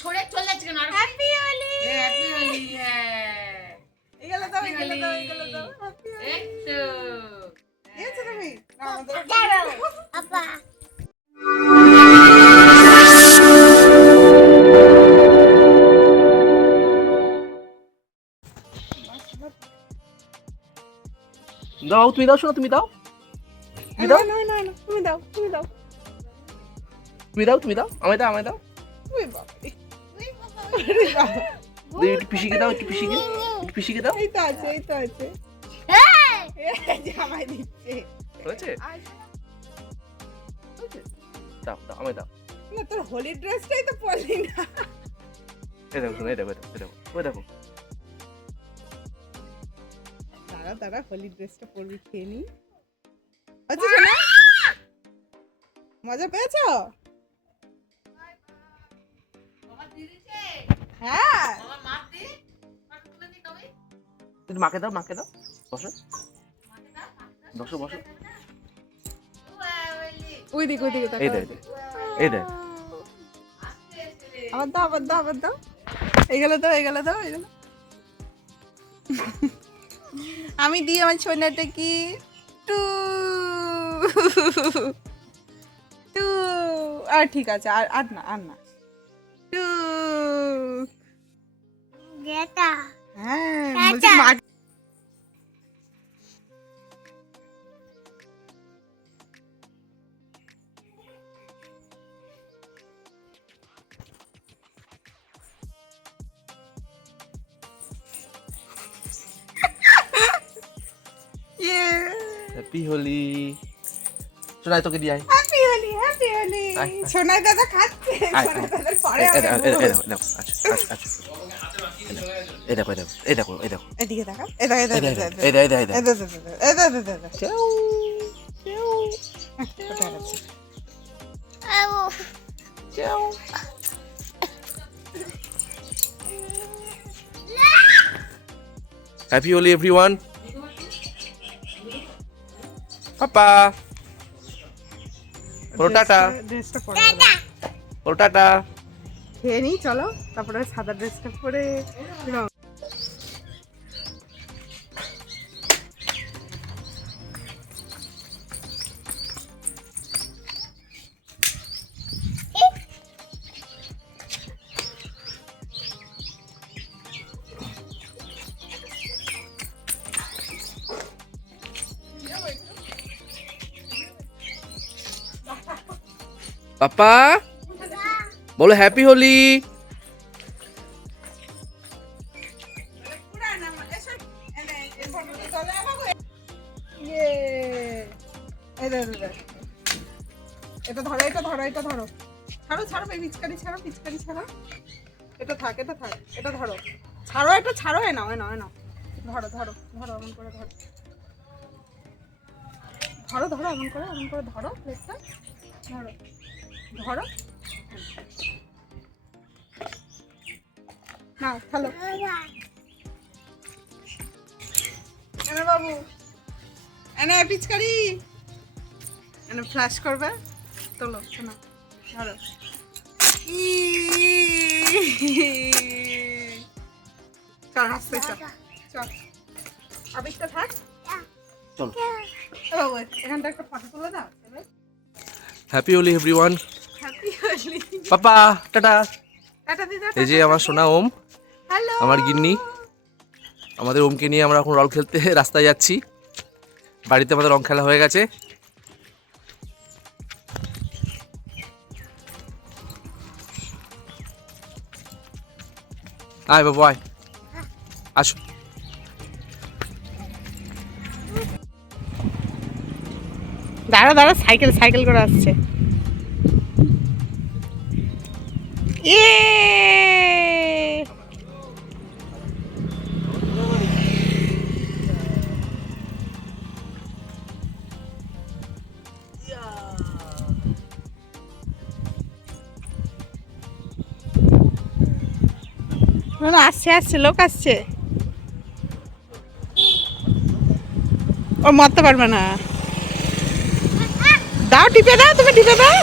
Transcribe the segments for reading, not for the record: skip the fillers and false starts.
সরে চলে যাচ্ছে কেন? Happy Holi, happy Holi. এগুলো দাও, এগুলো দাও, এগুলো দাও। হ্যাপি হোলি। একটু দিয়েছো তুমি? আপা দাও, তুমি দাও, শোনো, তুমি দাও, তুমি দাও, না না না, তুমি দাও, তুমি দাও। তুমি দাও, তুমি দাও, আমায় দাও, আমায় দাও। ওই বাবা, ওই বাবা। একটু পিসিকে দাও, একটু পিসিকে, একটু পিসিকে দাও। এই তো আছে, এই তো আছে। জামাই দিচ্ছে। হয়েছে? দাও, দাও, আমায় দাও। না, তোর হোলি ড্রেসটাই তো পরলি না। এই দেখো, শোনো, এই দেখো, এই দেখো, এই দেখো, ওই দেখো। দাঁড়া দাঁড়া, হোলি ড্রেসটা পরবি, খেয়ে নি। আচ্ছা শোনা, মজা পেয়েছো? হ্যাঁ। একটু মাকে দাও, মাকে দাও। বসো, বসো, বসো। ওই দিক, ওই দিকে এই দেখ, এই দেখ। আবার দাও, আবার দাও, আবার দাও। এগুলো দাও, এগুলো দাও, এগুলো। আমি দিই আমার ছোনাটা কি টু টু। আর ঠিক আছে, আর আর না, আর না। টু গেটা হ্যাঁ, বলছি মা। হ্যাপি হোলি। শোনাই তোকে দিয়ে আয়। Happy Holi, happy Holi. আয়, আয়। সোনাই দাদা খাচ্ছে, আয়, সোনাই আয়। দাদার পরে এই হবে। দেখো, এই দেখো, এই দেখো, আচ্ছা, আচ্ছা, আচ্ছা। এই দেখো, এই দেখো, এই দেখো, এই দেখো। এদিকে দেখো, এই দেখো, এই দেখো, এই দেখো, এই দেখো, এই দেখো, এই দেখো। এই দেখো, এই দেখো, এই দেখো। চ্যাউ, চ্যাউ, কোথায় গেছে? চ্যাউ। Happy Holi everyone. পাপা বলো টাটা, ড্রেসটা পরে বলো টাটা। খেয়ে নিই, চলো। তারপরে সাদা ড্রেসটা পরে পাপা বলো হ্যাপি হোলি। এটা ধরো, এটা ধরো, এটা ধরো। ছাড়ো, ছাড়ো, পিচকারি ছাড়ো, পিচকারি ছাড়ো। এটা থাক, এটা থাক, এটা ধরো। ছাড়ো, এটা ছাড়ো। এ নাও, এ নাও, এ নাও। ধরো, ধরো, ধরো, এমন করে ধরো। ধরো, ধরো, এমন করে, এমন করে ধরো প্লেটটা। ধরো, ধরো। নাও, খেলো। এনে বাবু, এনে পিচকারি, এনে ফ্ল্যাশ করবে। তোলো, শোনো, ধরো। চল, হাসতে চল, চল। আবিষ্টা থাক। চলো। ও বাবু, এখানটা একটা ফটো তুলে দাও। Happy Holi everyone. Happy Holi. পাপা টাটা। টাটা দিদা। এই যে আমার সোনা ওম, হ্যালো। আমার গিন্নি। আমাদের ওমকে নিয়ে আমরা এখন রং খেলতে রাস্তায় যাচ্ছি। বাড়িতে আমাদের রং খেলা হয়ে গেছে। আয় বাবু আয়, আসো। দাঁড়া দাঁড়া, সাইকেল সাইকেল করে আসছে। না আসছে, আসছে, লোক আসছে। ও মরতে পারবে না। দাও, টিপে দাও, তুমি টিপে দাও।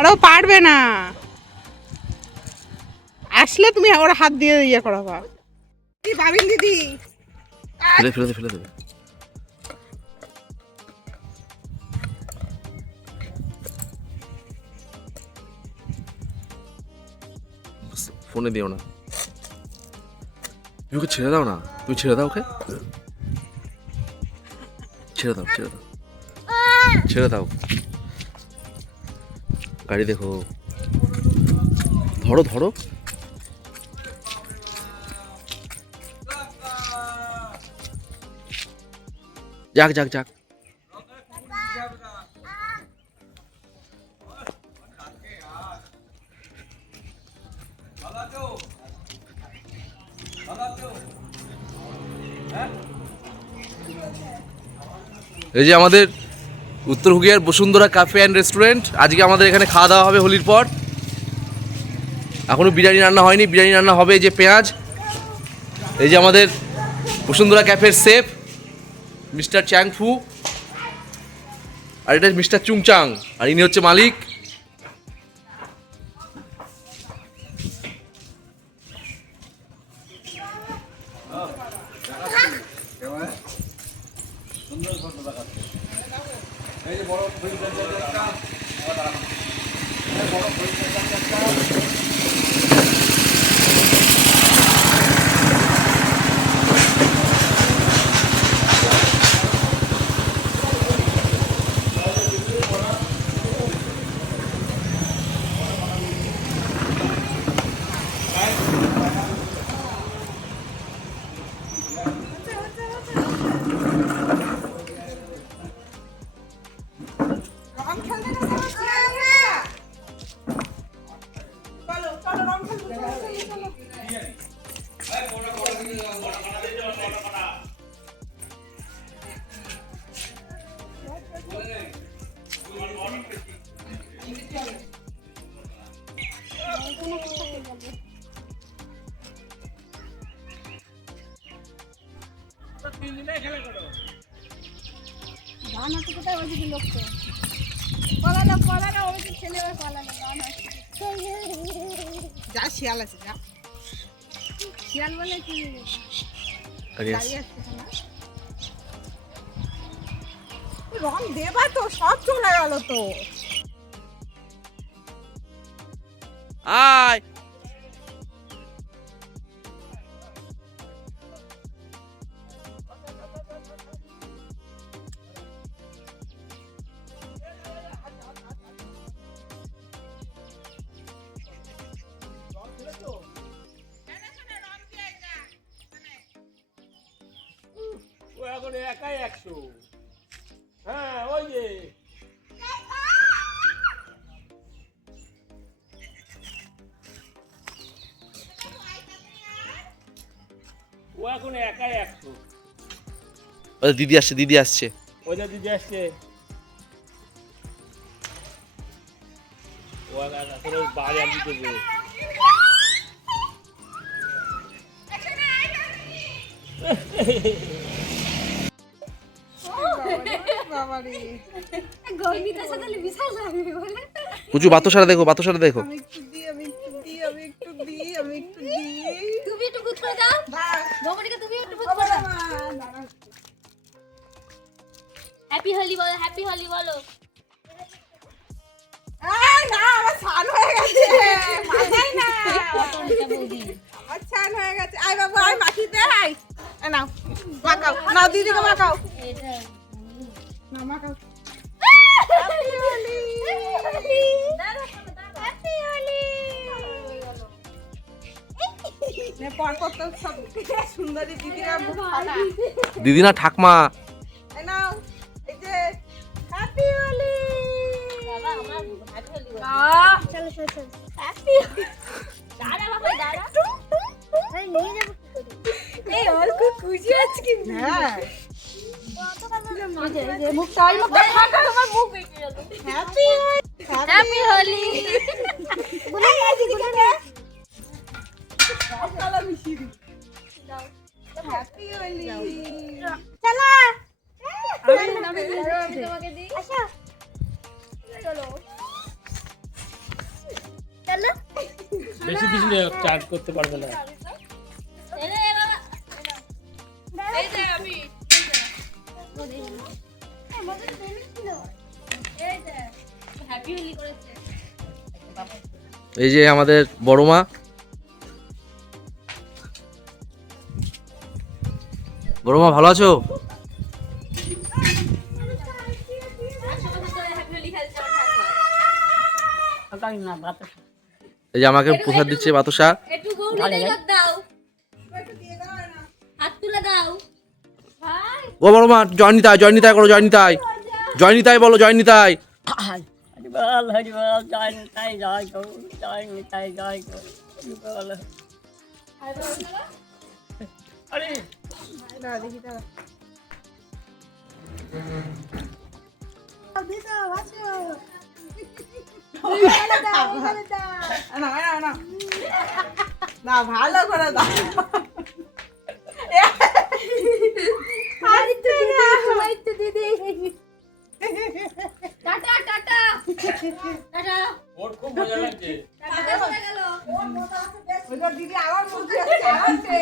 আরে ও পারবে না, আসলে তুমি ওর হাত দিয়ে ইয়ে করাবা। কি বাবিন দিদি ফেলে দেবে। ফোনে দিও না, তুমি ওকে ছেড়ে দাও না, তুমি ছেড়ে দাও ওকে, ছেড়ে দাও। গাড়ি দেখো, ধরো যাক। এই যে আমাদের উত্তর হুগলিয়ার বসুন্ধরা ক্যাফে অ্যান্ড রেস্টুরেন্ট, আজকে আমাদের এখানে খাওয়া দাওয়া হবে হোলির পর। এখনও বিরিয়ানি রান্না হয়নি, বিরিয়ানি রান্না হবে। এই যে পেঁয়াজ, এই যে আমাদের বসুন্ধরা ক্যাফের শেফ মিস্টার চ্যাংফু, আর এটা মিস্টার চুংচাং, আর ইনি হচ্ছে মালিক। রং খেলতে না চলো রং খেলতে চলো। গান আছে কোথায় ওইদিকে লোক তো পালানো ওইদিকে ছেলে পালানো গান আছে যা শিয়াল আছে যা। শিয়াল বলে কি গাড়ি আসছে না, রং দেবা তো, সব চলে গেল তো। আয় ও এখন একাই 100। হ্যাঁ ওই যে ও এখন একাই 100। দিদি আসছে। ওই যে দিদি আসছে, ও এখন বাড়ি আর দিতে দেবে। বাবারে গর্মিতে সাথে বিশাল লাগবে বলে পুচু বাতাসারা দেখো। আমি একটু দিই। তুমি একটু গুড করে দাও বমনিকে, তুমি একটু গুড করে দাও। হ্যাপি হোলি বলো না আমার স্নান হয়ে গেছে, মাথায় না অটোনিকা বৌদি আমার স্নান হয়ে গেছে। আয় বাবু আয় মাখিতে আয়, নাও মাখাও, নাও দিদিকে মাখাও, এটা না মাখাও। হ্যাপি হোলি হ্যাপি হোলি পর তো সব সুন্দরী দিদিরা মুখ ফাটা। দিদি না ঠাকমা। এই নাও, এই যে হ্যাপি হোলি। বাবা আমার হ্যাপি হোলি বলো। চলো হ্যাপি দাঁড়া বাবা দাঁড়া আরে নিয়ে যাব কি করে এই আর খুব খুশি আছে কি হ্যাঁ যে মুখটা ওই মুখটা ফাটা তোমার মুখ বেঁকে গেল হ্যাপি হোলি বলে গেছি কালা মিশিরি হ্যাপি হোলি। চলো আমি তোমাকে দিই আচ্ছা চলো বেশি দিলে চার্জ করতে পারবে না। এই যে আমাদের বড় মা, বড় মা ভালো আছো? এই যে আমাকে প্রসাদ দিচ্ছে বাতাসা। একটু গৌরী দাও, হাত তুলে দাও ভাই। ও বড় মা, জয়নিতাই জয়নিতাই করো, জয়নিতাই জয়নিতাই বলো, জয়নিতাই। হরিবল হরিবল, জয় নিতাই জয় গৌর, জয় নিতাই জয় গৌর, হরিবল। আরে দাঁড়া দেখি, দাঁড়া। না ভালো করে দাও। Tata tata tata. ওর খুব মজা লাগছে। টাটা চলে গেল। ওইটা দিদি আবার মুখে আসছে।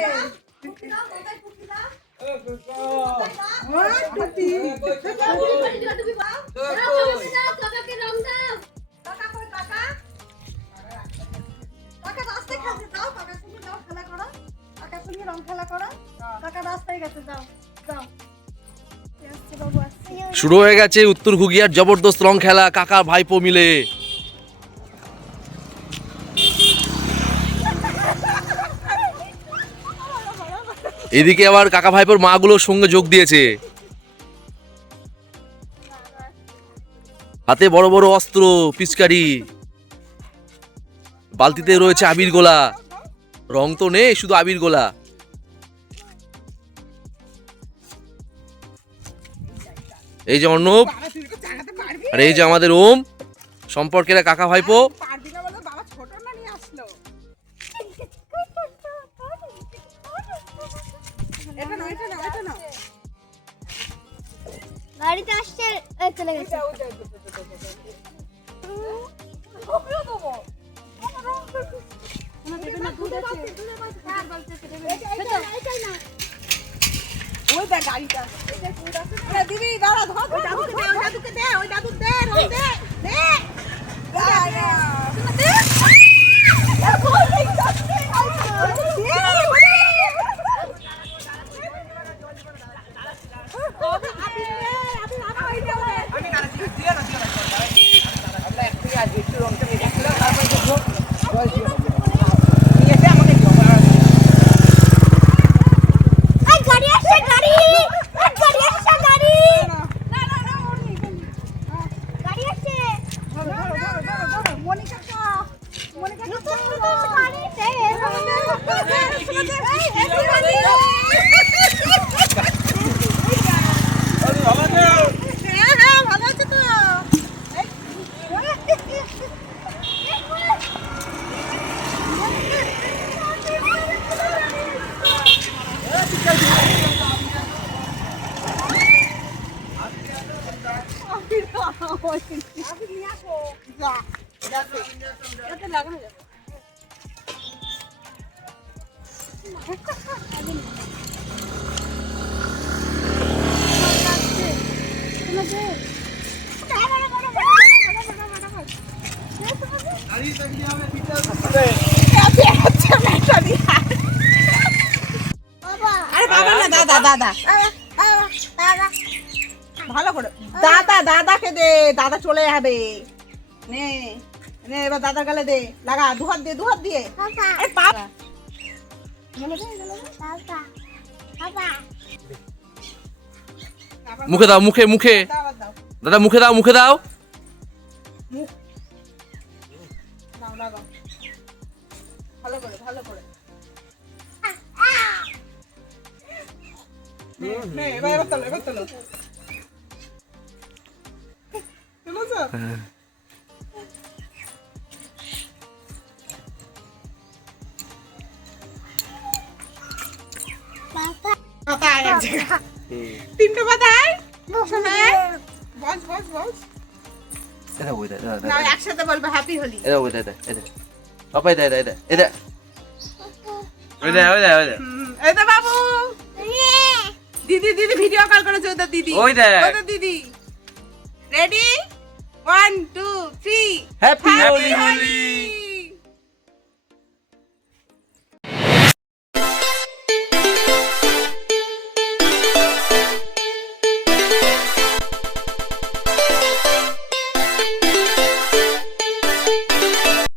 কাকাকে রং দাও। শুরু হয়ে গেছে উত্তর ঘুগিয়ার জবরদস্ত রং খেলা, কাকা ভাইপো মিলে। এদিকে আবার কাকা ভাইপোর মাগুলোর সঙ্গে যোগ দিয়েছে। হাতে বড় বড় অস্ত্র, পিচকারি, বালতিতে রয়েছে আবির গোলা। রং তো নেই, শুধু আবির গোলা। এই যে অর্ণব, আর এই যে আমাদের ওম, সম্পর্কের কাকা ভাইপো। পারবি না বলে বাবা ছোট না নিয়ে আসলো। এটা না, এটা না, এটা না। গাড়িতে আসছে, এই চলে গেছে। ওই দেখ গাড়িটা। ওই দিদি দাঁড়া, ধর ওই দাদুকে দে, ওই দাদুকে দে, ওই দাদু দে, রং দে, দে। গাড়ি আসছে, গাড়ি গাড়ি আসছে, গাড়ি গাড়ি আসছে। ভালো আছে তো। আরে বাবা না, দাদা দাদা ভালো করে দাদা, দাদাকে দে, দাদা চলে যাবে। নে নে, এবার দাদার গালে দে, লাগা, দুহাত দিয়ে, দুহাত দিয়ে। আরে বাবা মুখে দাও, মুখে মুখে, দাও, দাও, দাদা মুখে দাও, মুখে দাও। দাও, লাগাও। ভালো করে, ভালো করে। নে, নে, এবার এবার তোলো, এবার তোলো। তুলেছো? পাতা আয় এক জায়গা। তিনটে পাতা আয়। শোনায়। বস, বস, বস। না, একসাথে বলবে হ্যাপি হোলি। পাপাই দে দে দে এই দে ওই দে ওই দে ওই দে এই তো বাবু দিদি দিদি ভিডিও কল করেছে ওদের দিদি ওই দেখ। ওদের দিদি ready 1 2 3 happy Happy Holi Holi!